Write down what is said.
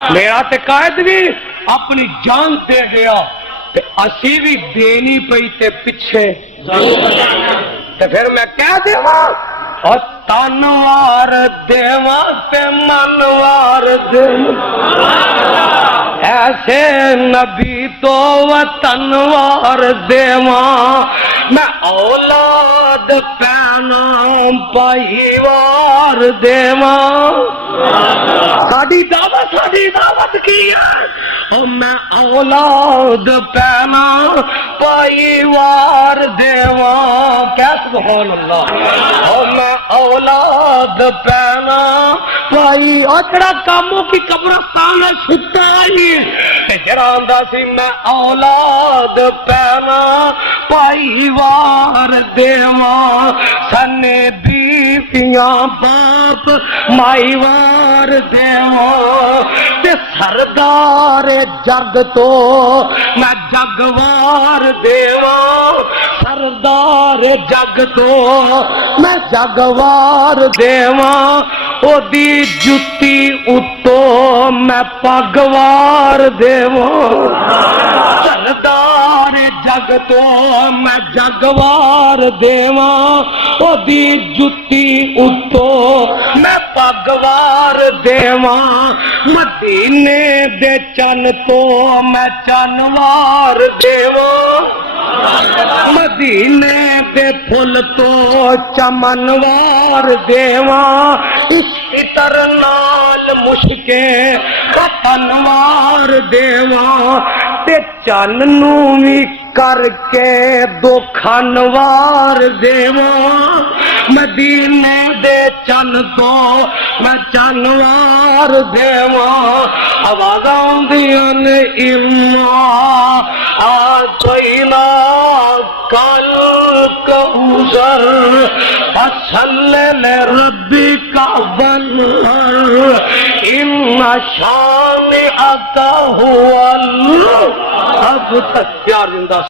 میرا تے قائد بھی اپنی جان دے دیا تے اسی بھی دینی پئی تے پیچھے تے پھر میں کہہ دیواں اور تنوار دیواں تے منوار دیواں ایسے نبی تو وطنوار دیواں میں اولاد پینا پائیوار دیواں ساڈی دعوت کی ہے اور میں اولاد پینا پائیوار دیواں کیا سبحان اللہ اور میں اولاد پینا پائی اور جڑا کاموں کی قبرستان چھٹا آئی جڑا آندا سی میں اولاد پینا پائیوار دیواں سنے بیویاں باپ مائیوار دیواں تے سردار جگ تو میں جگوار دیواں سردار جگ تو میں جگوار دیواں او دی جُتی اتو میں پگوار دیواں سردار جگ تو میں جگوار دیواں او دی جُتی اتو میں پگوار دیواں مدینے دے چن تو میں چنوار دیواں مدینے دے پھل تو چمنوار دیواں عشق نال مشکے پتنوار دیواں تے چن نو وی کر کے دو کھنوار دیواں مدینے دے چن تو میں چنوار دیواں آواز آندیاں نے اما آتینا کل کوثر فصل لربک وانحر ان شانئک هو الابتر. پیار زندہ